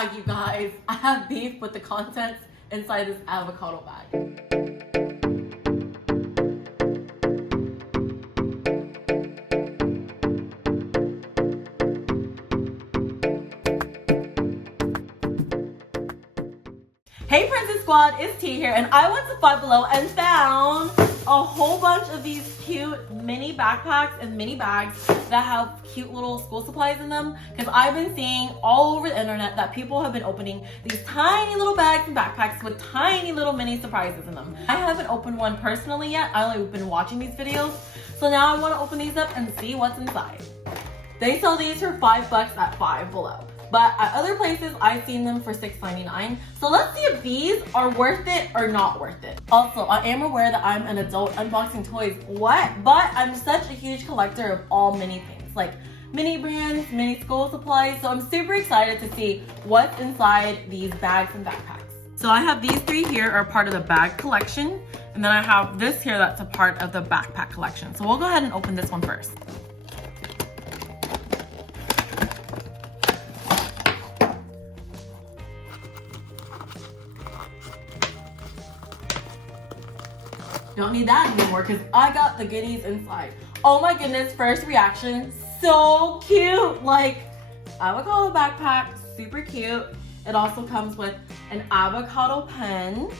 bag, you guys. I have beef with the contents inside this avocado bag. Hey Princess Squad, it's T here, and I went to Five Below and found a whole bunch of these cute mini backpacks and mini bags that have cute little school supplies in them, because I've been seeing all over the internet that people have been opening these tiny little bags and backpacks with tiny little mini surprises in them. I haven't opened one personally yet. I've only been watching these videos, so now I want to open these up and see what's inside. They sell these for $5 at Five Below. But at other places, I've seen them for $6.99. So let's see if these are worth it or not worth it. Also, I am aware that I'm an adult unboxing toys. What? But I'm such a huge collector of all mini things, like mini brands, mini school supplies. So I'm super excited to see what's inside these bags and backpacks. So I have these three here are part of the bag collection. And then I have this here that's a part of the backpack collection. So we'll go ahead and open this one first. Don't need that anymore because I got the goodies inside. Oh my goodness, first reaction, so cute. Like, avocado backpack, super cute. It also comes with an avocado pen,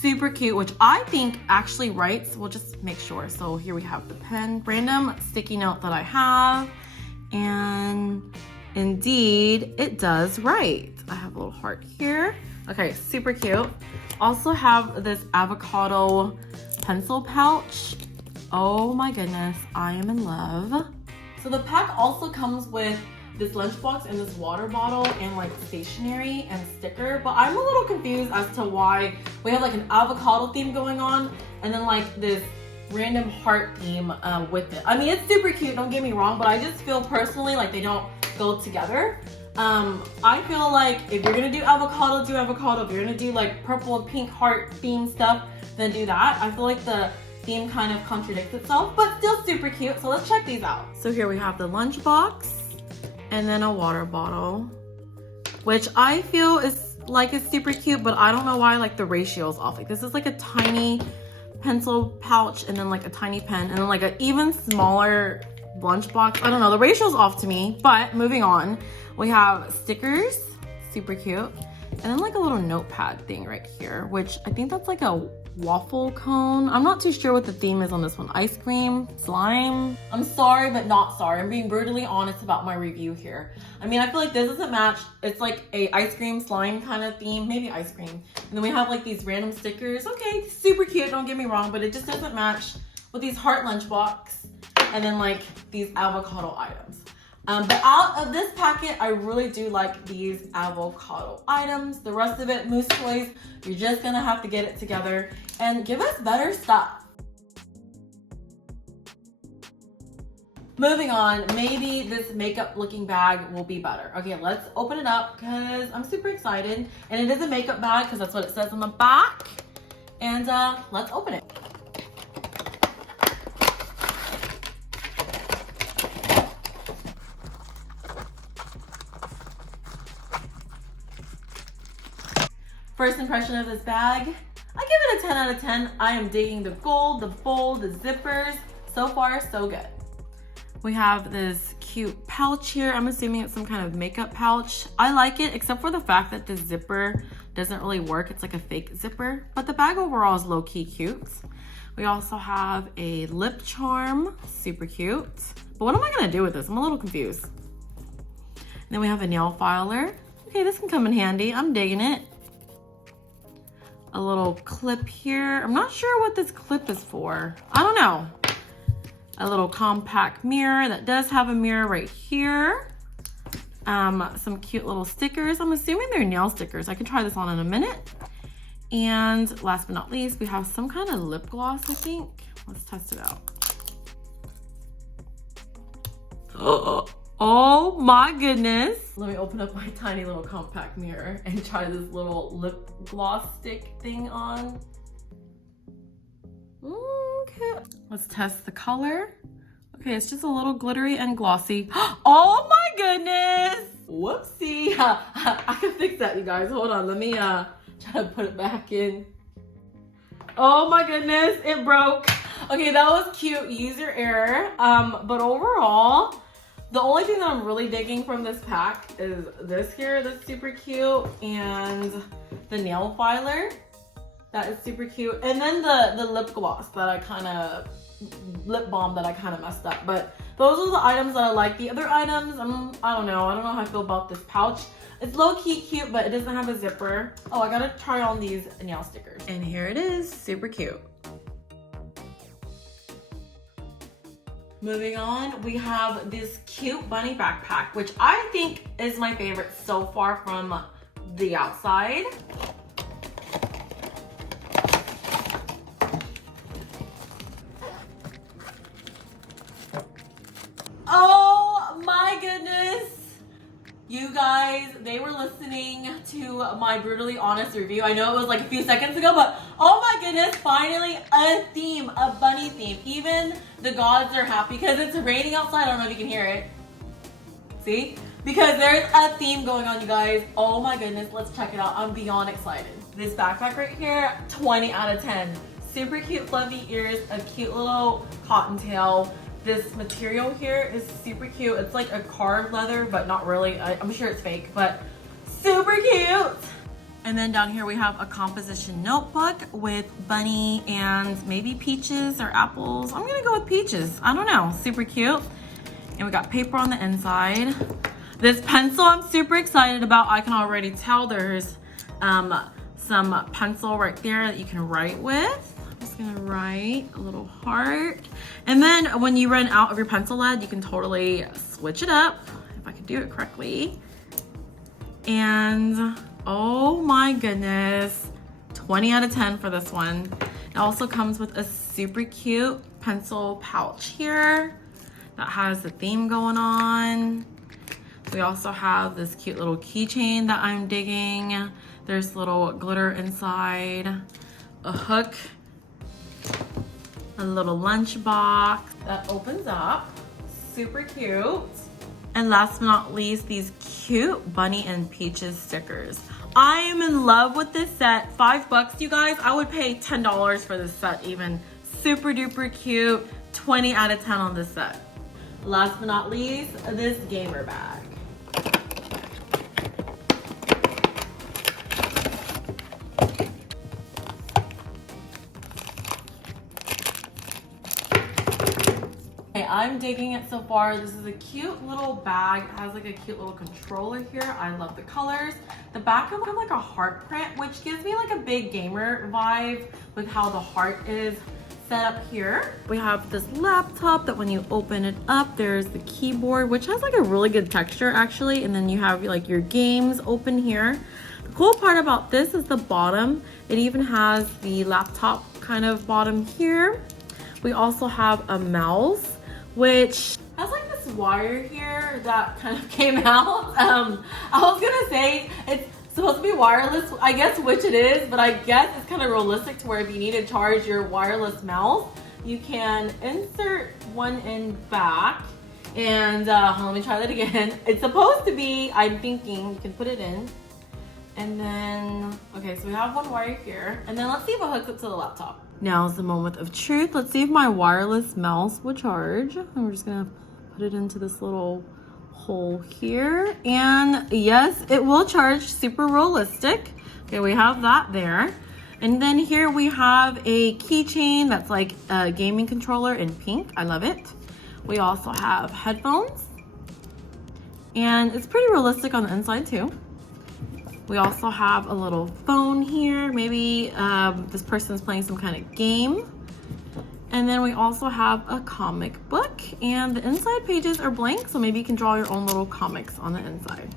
super cute, which I think actually writes. We'll just make sure. So here we have the pen, random sticky note that I have, and indeed it does write. I have a little heart here. Okay, super cute. Also have this avocado pencil pouch. Oh my goodness, I am in love. So the pack also comes with this lunchbox and this water bottle and like stationery and sticker, but I'm a little confused as to why we have like an avocado theme going on and then like this random heart theme with it. I mean, it's super cute, don't get me wrong, but I just feel personally like they don't go together. I feel like if you're gonna do avocado, do avocado. If you're gonna do like purple and pink heart theme stuff, then do that. I feel like the theme kind of contradicts itself, but still super cute. So let's check these out. So here we have the lunchbox and then a water bottle, which I feel is like it's super cute, but I don't know why like the ratio is off. Like this is like a tiny pencil pouch and then like a tiny pen and then like an even smaller lunchbox. I don't know, the ratio's off to me, but moving on. We have stickers, super cute. And then like a little notepad thing right here, which I think that's like a waffle cone. I'm not too sure what the theme is on this one. Ice cream, slime. I'm sorry, but not sorry. I'm being brutally honest about my review here. I mean, I feel like this doesn't match. It's like a ice cream slime kind of theme, maybe ice cream. And then we have like these random stickers. Okay, super cute, don't get me wrong, but it just doesn't match with these heart lunchbox and then like these avocado items. But out of this packet, I really do like these avocado items. The rest of it, Moose Toys, you're just gonna have to get it together and give us better stuff. Moving on, maybe this makeup looking bag will be better. Okay, let's open it up because I'm super excited. And it is a makeup bag because that's what it says on the back. And let's open it. First impression of this bag, I give it a 10 out of 10. I am digging the gold, the fold, the zippers. So far, so good. We have this cute pouch here. I'm assuming it's some kind of makeup pouch. I like it, except for the fact that the zipper doesn't really work. It's like a fake zipper, but the bag overall is low-key cute. We also have a lip charm, super cute. But what am I gonna do with this? I'm a little confused. And then we have a nail filer. Okay, this can come in handy. I'm digging it. A little clip here. I'm not sure what this clip is for. I don't know. A little compact mirror that does have a mirror right here. Some cute little stickers. I'm assuming they're nail stickers. I can try this on in a minute. And last but not least, we have some kind of lip gloss, I think. Let's test it out. Oh my goodness. Let me open up my tiny little compact mirror and try this little lip gloss stick thing on. Okay, let's test the color. Okay, it's just a little glittery and glossy. Oh my goodness. Whoopsie. I can fix that, you guys. Hold on. Let me try to put it back in. Oh my goodness, it broke. Okay, that was cute. User error. But overall, the only thing that I'm really digging from this pack is this here that's super cute, and the nail filer that is super cute, and then the lip gloss that I kind of lip balm that I kind of messed up. But those are the items that I like. The other items, I don't know how I feel about this pouch. It's low-key cute, but it doesn't have a zipper. Oh, I gotta try on these nail stickers. And here it is, super cute. Moving on, we have this cute bunny backpack, which I think is my favorite so far from the outside. Oh my goodness. You guys, they were listening to my brutally honest review. I know it was like a few seconds ago, but oh my goodness, finally a theme, a bunny theme. Even the gods are happy because it's raining outside. I don't know if you can hear it. See? Because there's a theme going on, you guys. Oh my goodness, let's check it out. I'm beyond excited. This backpack right here, 20 out of 10. Super cute fluffy ears, a cute little cottontail. This material here is super cute. It's like a carved leather, but not really. I'm sure it's fake, but super cute. And then down here we have a composition notebook with bunny and maybe peaches or apples. I'm gonna go with peaches. I don't know, super cute. And we got paper on the inside. This pencil I'm super excited about. I can already tell there's some pencil right there that you can write with. Just gonna write a little heart. And then when you run out of your pencil lead, you can totally switch it up, if I can do it correctly. And oh my goodness, 20 out of 10 for this one. It also comes with a super cute pencil pouch here that has the theme going on. We also have this cute little keychain that I'm digging. There's little glitter inside, a hook, a little lunch box that opens up, super cute. And last but not least, these cute bunny and peaches stickers. I am in love with this set. $5, you guys. I would pay $10 for this set even. Super duper cute. 20 out of 10 on this set. Last but not least, this gamer bag. I'm digging it so far. This is a cute little bag. It has like a cute little controller here. I love the colors. The back is like a heart print, which gives me like a big gamer vibe with how the heart is set up here. We have this laptop that when you open it up, there's the keyboard, which has like a really good texture actually. And then you have like your games open here. The cool part about this is the bottom. It even has the laptop kind of bottom here. We also have a mouse, which has like this wire here that kind of came out. I was gonna say it's supposed to be wireless, I guess, which it is, but I guess it's kind of realistic to where if you need to charge your wireless mouse, you can insert one in back. And let me try that again. It's supposed to be, I'm thinking, you can put it in. And then, okay, so we have one wire here. And then let's see if it hooks up to the laptop. Now is the moment of truth. Let's see if my wireless mouse will charge. And we're just gonna put it into this little hole here. And yes, it will charge, super realistic. Okay, we have that there. And then here we have a keychain that's like a gaming controller in pink. I love it. We also have headphones. And it's pretty realistic on the inside too. We also have a little phone here. Maybe this person's playing some kind of game. And then we also have a comic book, and the inside pages are blank, so maybe you can draw your own little comics on the inside.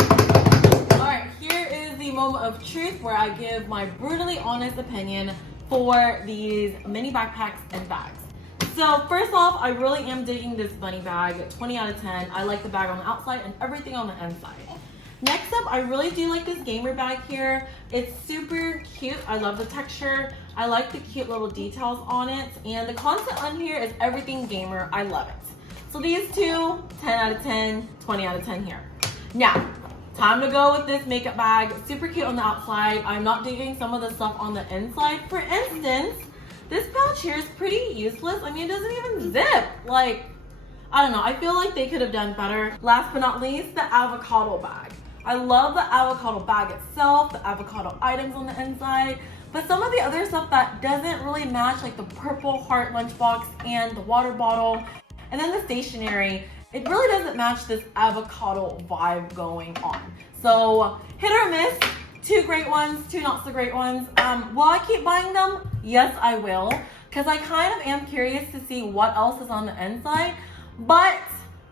All right, here is the moment of truth where I give my brutally honest opinion for these mini backpacks and bags. So first off, I really am digging this bunny bag, 20 out of 10. I like the bag on the outside and everything on the inside. Next up, I really do like this gamer bag here. It's super cute. I love the texture. I like the cute little details on it. And the content on here is everything gamer. I love it. So these two, 10 out of 10, 20 out of 10 here. Now, time to go with this makeup bag. Super cute on the outside. I'm not digging some of the stuff on the inside. For instance, this pouch here is pretty useless. I mean, it doesn't even zip. Like, I don't know. I feel like they could have done better. Last but not least, the avocado bag. I love the avocado bag itself, the avocado items on the inside, but some of the other stuff that doesn't really match, like the purple heart lunchbox and the water bottle, and then the stationery, it really doesn't match this avocado vibe going on. So hit or miss, 2 great ones, 2 not so great ones. Will I keep buying them? Yes, I will, because I kind of am curious to see what else is on the inside. But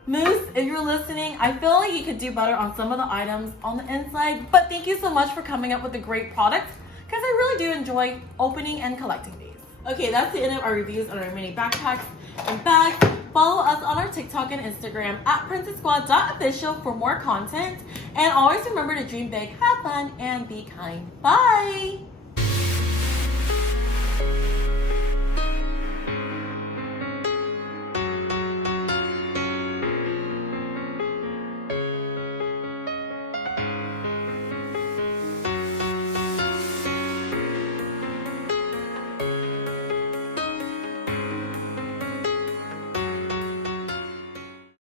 Moose, if you're listening, I feel like you could do better on some of the items on the inside. But thank you so much for coming up with a great product, because I really do enjoy opening and collecting these. Okay, that's the end of our reviews on our mini backpacks and bags. Follow us on our TikTok and Instagram at PrincessSquad.Official for more content. And always remember to dream big, have fun, and be kind. Bye!